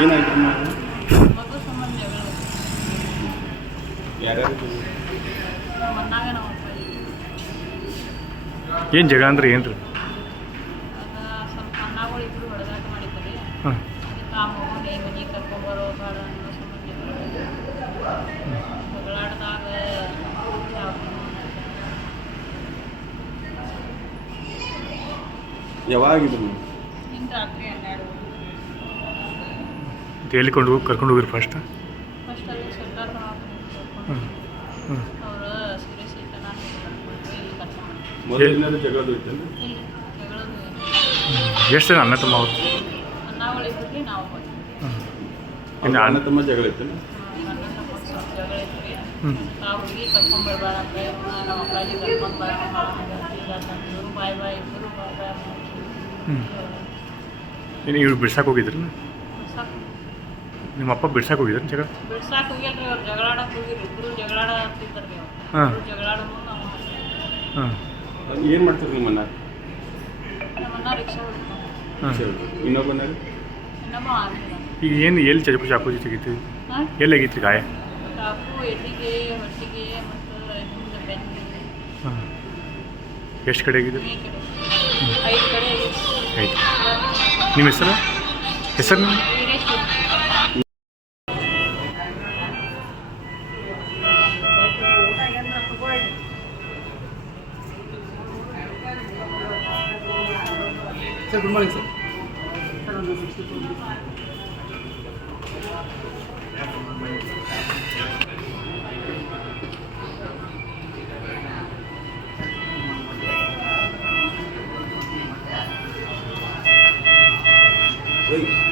ಏನಾಯ್ತು ಮಗು ಸಂಬಂಧ ಜಗಳ ಯಾರ್ಯಾರು ಮನ್ನಾಗ ನಮ್ಮ ಅಪ್ಪ ಏನು ಜಗಳ ಅಂದ್ರೆ ಏನು ರೀ? ಆಗ ಸ್ವಲ್ಪ ಅಣ್ಣಗಳು ಇಬ್ಬರು ಹೊಡೆದಾಟ ಮಾಡಿದ್ದಾರೆ. ಹಾಂ ಅದಕ್ಕೆ ಆ ಮಗುನ ಈ ಮನೆಗೆ ಕರ್ಕೊಂಬರೋ ಬೇಡ ಅನ್ನೋ ಸಂಬಂಧ ಜಗಳಾಡ್ದಾಗ ಯಾವಾಗಿದ್ರು ಇನ್ನು ರಾತ್ರಿ 12 ಎಲ್ಲಿ ಕರ್ಕೊಂಡು ಹೋಗಿರಿ ಫಸ್ಟ್? ಫಸ್ಟ್ ಅಲ್ಲಿ ಸರ್ಕಾರ ಹ್ಞೂ ಹ್ಞೂ ಅವರು ಸೀರಿಯಸ್ ಐತೆ ನಾನು ಇಲ್ಲಿ ಕರ್ಕೊಂಡು ಮೊದಲಿನಾದ್ರು ಜಗಳದು ಇತ್ತಲ್ಲ ಇಲ್ಲಿ ಜಗಳದು ಎಷ್ಟು ಜನ ಅಣ್ಣ ತಮ್ಮ ಅವ್ರು? ಅಣ್ಣಗಳಿಬ್ಬರಿಗೆ ನಾವು ಇನ್ನು ಅಣ್ಣ ತಮ್ಮ ಜಗಳ ಇತ್ತಲ್ಲ ಅಣ್ಣ ತಮ್ಮ ಸ್ವಲ್ಪ ಜಗಳ ಐತ್ರಿ. ಹ್ಞೂ ಆ ಹುಡುಗಿ ಕರ್ಕೊಂಬರ್ಬೇಡ ಅಂತ ನಮ್ಮ ಅಪ್ಪಾಜಿ ಕರ್ಕೊಂಡು ಇಬ್ಬರು ಬಾಯ್ ಬಾಯ್ ಇಬ್ಬರು ಬಾಯ್ ಬಾಯ್ ಹ್ಞೂ ಏನು ಇವ್ರು ಬಿಡ್ಸಕ್ಕೆ ಹೋಗಿದ್ರಿ? ಸಾಕು ನಿಮ್ಮ ಅಪ್ಪ ಬಿಡ್ಸಕ್ಕೆ ಹೋಗಿದ್ರಿ ಜಗಳ? ಬಿಡ್ಸಾಕ ಹೋಗಿಲ್ರಿ ಅವ್ರು ಜಗಳಾಡಕ್ಕೆ ಹೋಗಿರಿ ಇಬ್ಬರು ಜಗಳಾಡತ್ತಿದ್ದಾರೆ ರೀ ಹಾಂ ಅವ್ರು ಜಗಳಾಡೋದು ನಾವು ಹಾಂ ಏನು ಮಾಡ್ತಾರೆ ನಿಮ್ಮನ್ನ ನಮ್ಮನ್ನ ರಿಕ್ಷಾ ಹೊಡ್ಕೊಂಡು ಹಾಂ ಇನ್ನೊಬ್ಬನಾಗ ಇನ್ನೊಬ್ಬ ಆಗಿಲ್ಲ. ಈಗ ಏನು ಎಲ್ಲಿ ಚಾಕು ತೆಗಿತು? ಹಾಂ ಎಲ್ಲಿ ಆಗಿತ್ತು ಗಾಯ? ಚಾಕು ಎಲ್ಲಿಗೆ ಹೊಟ್ಟಿಗೆ ಮತ್ತು ಹಿಂದೆ ಬೆನ್ನಿಗೆ ಹಾಂ ಎಷ್ಟು ಕಡೆ ಆಗಿದೆ? ಈ ಕಡೆ 5 ಕಡೆ ಆಯ್ತು. ನಿಮ್ಮ ಹೆಸರು ನಿಮ್ಮ? Veereshwara sir good morning sir. Wait.